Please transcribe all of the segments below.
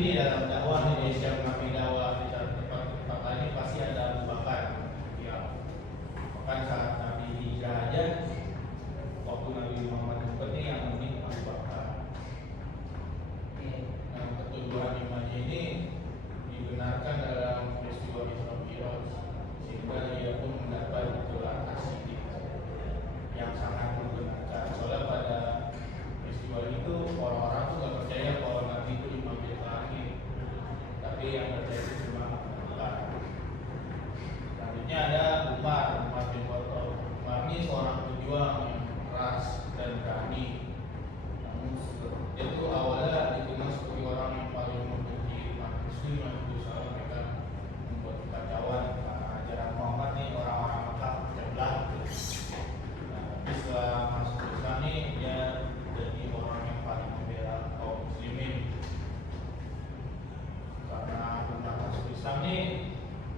nih dalam dakwah Indonesia kami dakwah di tempat lain pasti ada Abu Bakar. Ya, bahkan saat Nabi hijrah aja, waktu Nabi Muhammad ini yang memimpin Abu Bakar. Nah, ketujuan imannya ini dibenarkan dalam peristiwa Isra Mi'raj, sehingga ia pun mendapat gelar As-Siddiq yang sangat membenarkan. Soalnya pada peristiwa itu orang-orang tuh nggak percaya kalau Nabi itu imam di langit, tapi yang percaya itu cuma Abu Bakar. Selanjutnya ada Umar bin Khattab. Umar ini seorang pejuang yang keras dan berani. Namun dia itu awalnya dikenal sebagai orang yang paling membenci umat Muslim yang berusaha mereka membuat kekacauan karena ajaran Muhammad nih orang-orang Mekah pecah belah. Nah, tapi setelah masuk Islam nih dia jadi orang yang paling membela kaum muslimin. Karena umat masuk Islam nih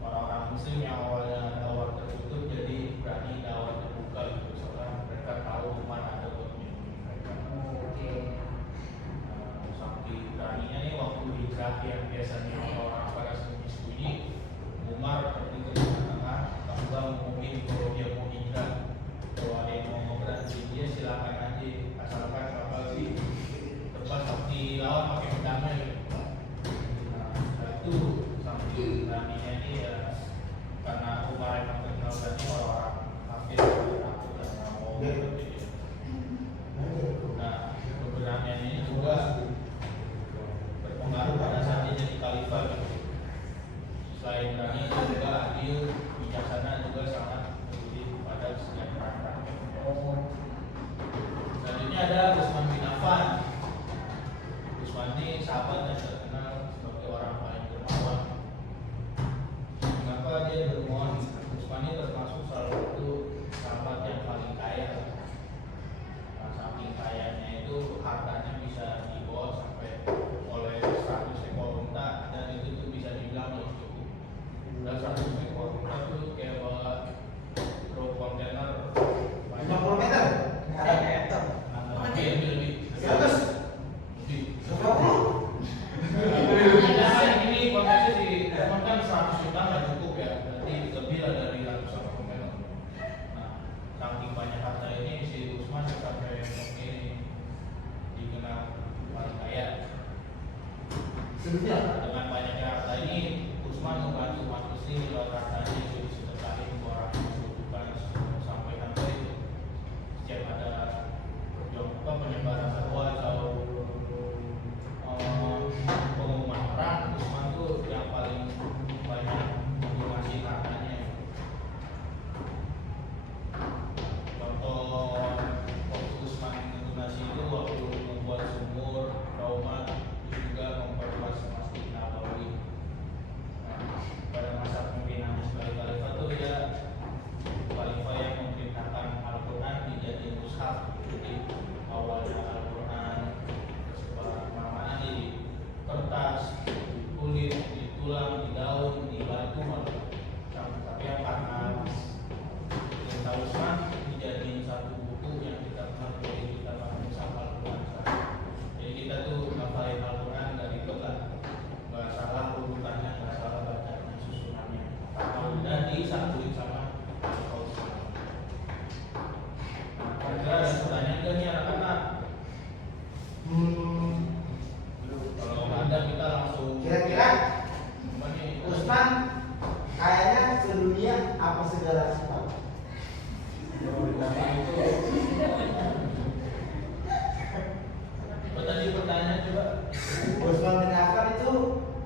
orang-orang Muslim yang awalnya dakwah tertutup jadi berani dakwah terbuka gitu, soalnya mereka tahu mana ada buat melindungi mereka. Saking beraninya nih waktu hijrah yang biasanya orang-orang pada sembunyi-sembunyi, Umar pergi ke tengah-tengah tanpa mengumumkan kalau dia mau hijrah. Kalau ada yang mau berhenti dia silakan aja, asalkan bakal lepas sakti lawan pakai pedangnya gitu. Nah, itu saking beraninya ini ya, karena Umar emang terkenal berani, orang-orang kafir takut dan nggak mau berhenti. Nah, keberanian ini juga berpengaruh pada saat dia jadi khalifah gitu. Selain berani dia juga adil, bijaksana, juga sangat peduli pada kesejahteraan rakyat. Selanjutnya ada Utsman bin Affan. Utsman ini sahabat yang terkenal sebagai orang paling dermawan. Mengapa dia dermawan? Utsman ini termasuk salah satu sahabat yang paling kaya. Nah, saking kayanya itu hartanya bisa dibawa sampai oleh 100 ekor unta, dan itu tuh bisa dibilang belum cukup. Dan 100 ekor unta tuh kayak bawa truk kontainer 50 meter? lebih. 100? Nah, ini konteksnya di teman kan 100 juta nggak cukup ya, berarti lebih lah dari ratusan kontainer. Nah, saking banyak harta ini si Utsman sampai ini dikenal paling kaya. Dengan banyaknya harta ini, Utsman membantu umat Muslim lewat hartanya itu disedekahin ke orang yang membutuhkan sampai itu. Setiap ada penyebaran dakwah atau pengumuman perang, Utsman tuh yang paling banyak menggunakan hartanya. Contoh waktu Utsman menggunakan itu waktu membuat sumur, Rauman, juga memperluas Masjid Nabawi. Nah, pada masa pimpinannya sebagai khalifah tuh dia khalifah yang memerintahkan Al-Quran dijadiin mushaf. Jadi awalnya Al-Quran tersebar mana-mana di kertas, di kulit, di tulang, di daun, di batu, tapi yang karena perintah Utsman dijadiin satu buku yang kita kenal sebagai kitab mushaf Al-Quran. Jadi kita tuh ngapalin Al-Quran dari belakang, nggak salah urutannya, nggak salah bacanya, susunannya. Kalau udah disatuin sama Utsman. Kira-kira ada pertanyaan nggak nih anak-anak? Kalau nggak ada kita langsung. Kira-kira Utsman kayaknya sedunia apa segala sifat? Apa tadi pertanyaan coba? Utsman bin Affan itu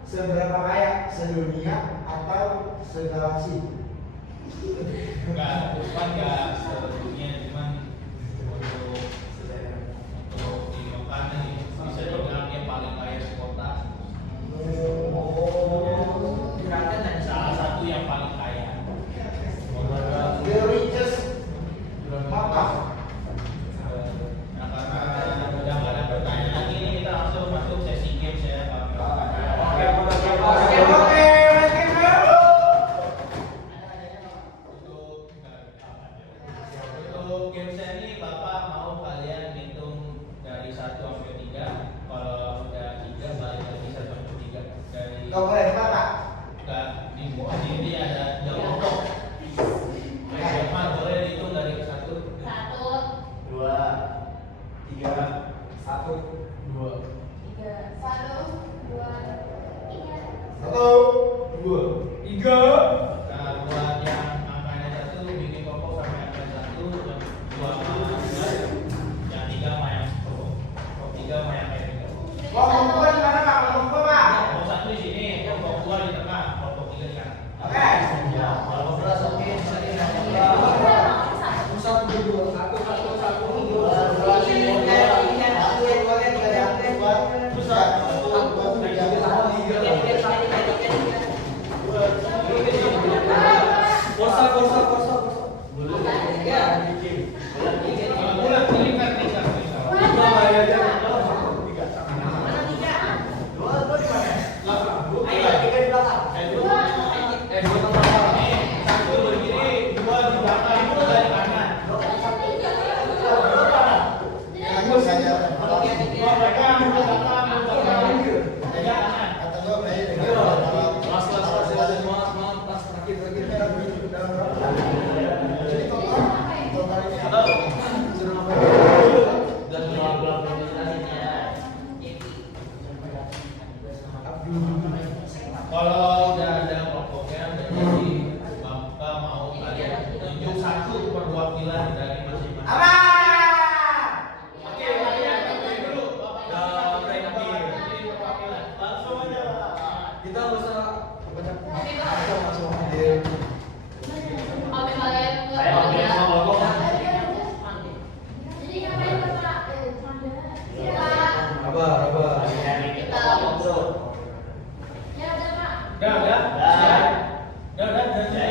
seberapa kaya, sedunia atau segala sifat? Enggak, Utsman nggak sedunia, cuman untuk di Mekah nih bisa dibilang dia paling kaya sekota. Salah satu yang paling kaya. The richest Makkah. Nah, karena udah nggak ada pertanyaan lagi nih, kita langsung masuk sesi games ya. Oke. Untuk Kau boleh depan Pak? Enggak, di sini ada kelompok. Siapa boleh dihitung dari 1, 2, 3, 1, 2. 1, 2, 3. Nah, buat yang angkanya 1 bikin kelompok sama yang 1, yang 2 sama 3, yang 3 sama yang kelompok 3 sama yang lain. Kelompok 2 di mana Pak? Kelompok 2 Pak? Kelompok 1 di sini, kelompok 2 di tengah, kelompok 3 di kanan. Oke. Kelompok 2 oke, bulat tingkat. Satu berdiri, 2 di belakang, 3 di kanan. Aku saja. Dua pegang, 2 belakang, 2 belakang, 3 kanan. Kata gua kayak Jadi total ini apa? Kalau udah ada kelompoknya, berarti Bapak mau kalian tunjuk 1 perwakilan dari masing-masing. Aman. Oke, kalian pilih dulu. Bapak pilih perwakilan. Langsung aja, Pak. Kita nggak usah Udah, jadi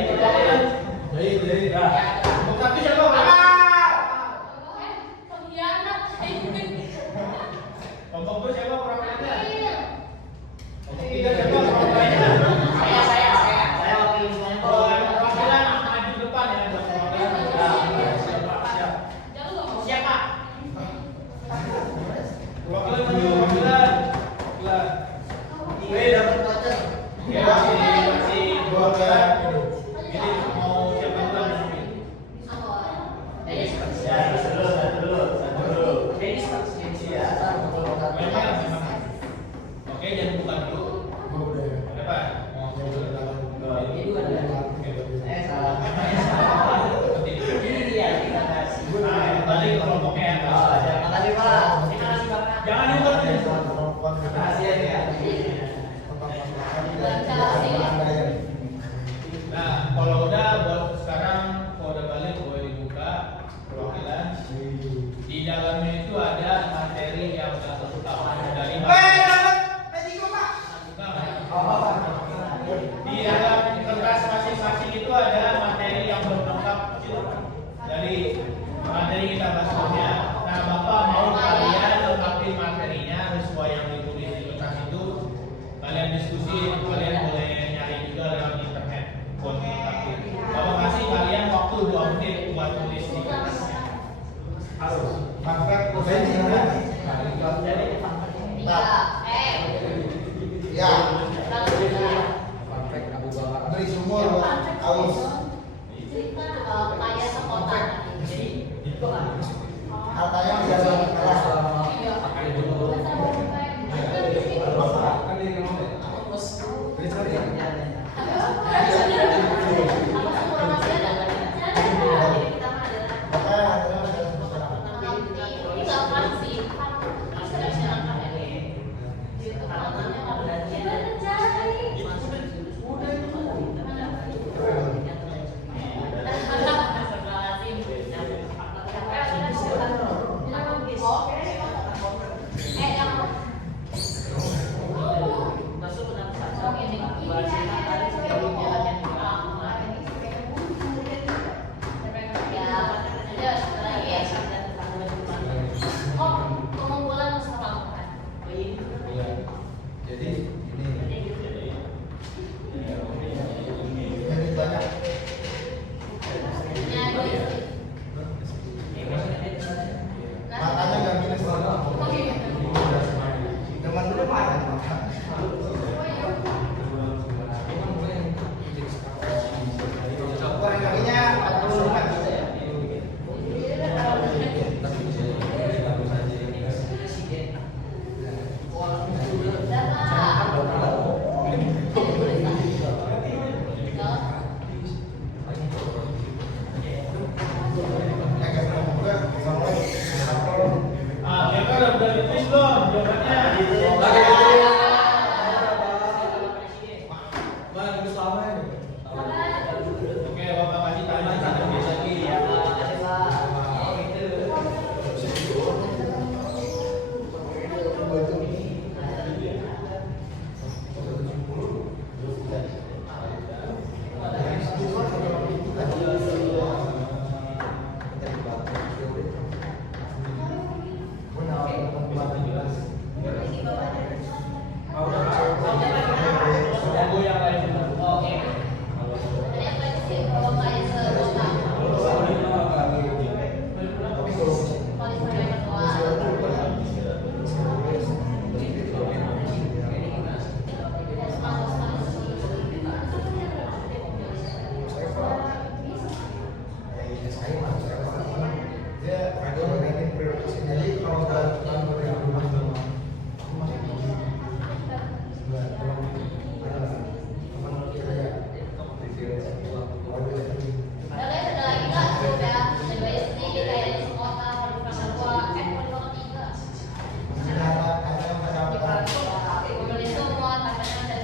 perwakilan. Udah. Kelompok 1 siapa, Pak? Kelompok 2 siapa perwakilannya? Kelompok 3 siapa perwakilannya? Perwakilan maju depan ya, ada perwakilan. Siapa? Perwakilan maju, perwakilan. dapat voucher. Ya, masih perwakilan. Ini mau siapa dulu di sini? Memang. Oke, jangan buka dulu. Apa? Nah, balik ke kelompoknya. Jangan dibuka. Nah, kalau udah buat sekarang, kalau udah balik boleh dibuka perwakilan. Di dalamnya itu ada materi yang udah lengkap dari di dalam kertas masing-masing itu ada materi yang belum lengkap dari materi kita bahas sebelumnya. Nah, Bapak mau kalian lengkapin materinya sesuai yang ditulis di kertas itu. Kalian diskusi, kalian boleh nyari juga lewat internet buat lengkapin. Bapak kasih kalian waktu 2 menit buat tulis di kertasnya. Harus. Maka ya. Beri sumur aus. Hartanya masih ada kelas.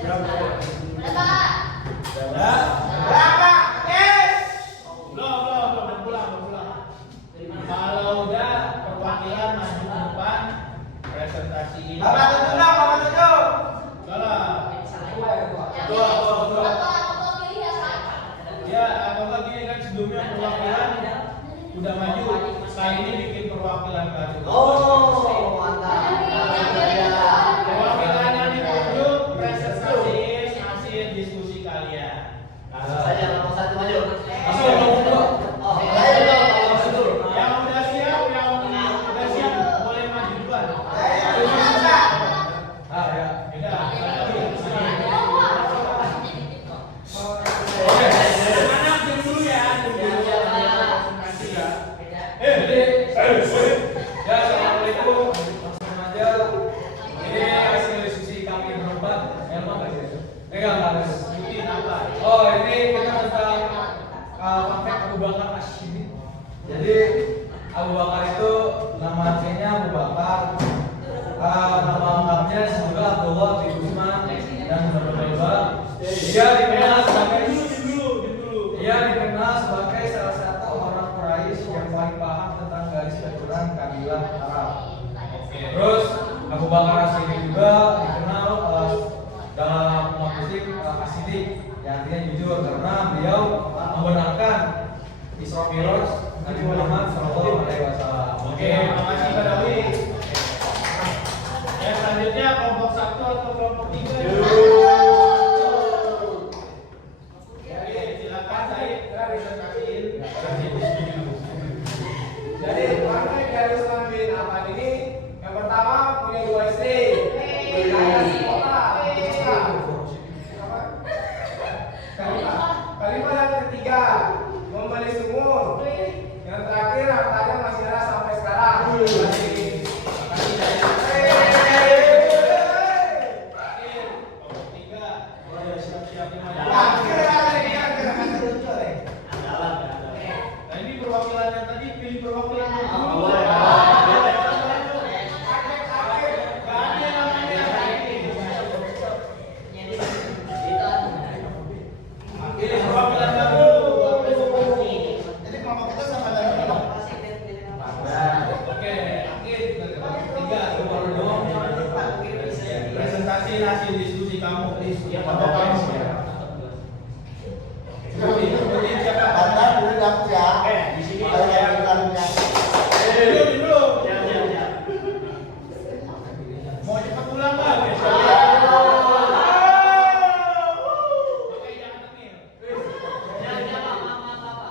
Berapa? Yes. Belum pulang. Kalau udah perwakilan maju ke depan presentasi ini. Bapak tutup. Salah. Dua. Ya, atau gini kan sebelumnya perwakilan udah maju. Kali ini bikin perwakilan baru. Oh, mantap. Perwakilan yang ditunjuk presentasiin hasil diskusi kalian. Langsung saja nomor 1 maju. Oh, Yang udah siap boleh maju duluan. Assalamualaikum. Langsung aja. Ini hasil diskusi kami berempat. Oh, ini kita tentang fun fact Abu Bakar Asyidi. Jadi Abu Bakar itu nama aslinya Abu Bakar. Nama lengkapnya semoga Abdullah bin Utsman dan Abdullah. Dia dikenal sebagai salah satu orang Quraisy yang paling paham tentang garis keturunan kabilah Arab. Terus Abu Bakar Asyidi juga dikenal dalam umat muslim Asyidi, yang artinya jujur karena beliau membenarkan Isra Mi'raj Nabi Muhammad SAW. Oke, makasih Pak Dawi. Ya, selanjutnya kelompok 1 atau kelompok 3. Oke, silakan Said presentasiin. Jadi partai garis bin Afan ini yang pertama punya 2 istri. Kalimat yang ketiga membeli sumur. Yang terakhir hartanya masih ada sampai sekarang. Nah, ini perwakilan yang tadi pilih perwakilan dulu. Pilih perwakilan baru buat presentasi. Jadi kelompok kita sama dengan ini. Oke, akhir tiga presentasi hasil diskusi kamu. Kelompok kamu. Sebutin siapa? Karena dulu aku ya. Di sini Kalau saya. yang lalunya. Dulu. Mau cepat pulang nggak? Oke, jangan tenir.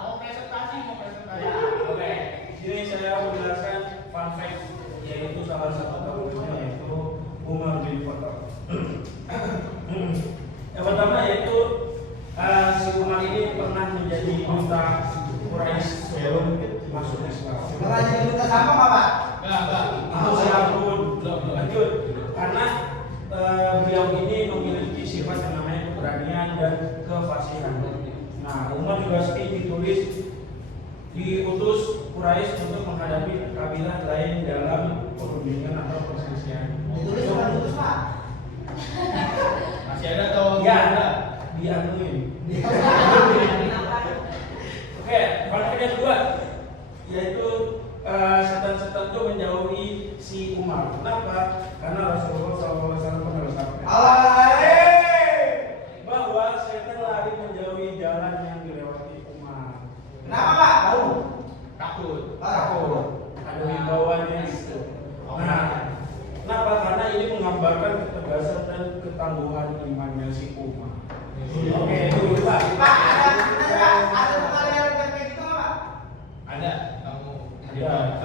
Mau presentasi. Oke, sini saya menjelaskan fun fact, yaitu salah satu tokohnya yaitu Umar bin Khattab. Yang pertama yaitu si Umar ini pernah menjadi duta Quraisy sebelum masuk Islam. Makanya kita sama Bapak. Enggak. Itu saya pun lanjut karena beliau ini memiliki sifat yang namanya keberanian dan kefasihan. Nah, Umar juga sering diutus Quraisy untuk menghadapi kabilah lain dalam perundingan atau perselisihan. Ditulis bukan tulis Pak. Masih ada atau Ya, dianuin. Oke, fakta kedua yaitu setan-setan itu menjauhi si Umar. Kenapa? Karena Rasulullah SAW pernah bersabda bahwa setan lari menjauhi jalan yang dilewati Umar. Kenapa Pak? Tahu. takut? Takut. Ada himbauannya itu. Nah, kenapa? Karena ini menggambarkan ketegasan dan ketangguhan imannya si Umar. Oke, itu dulu Pak. Pak, ada pengalian kayak gitu nggak Pak? Ada. Kamu Ya,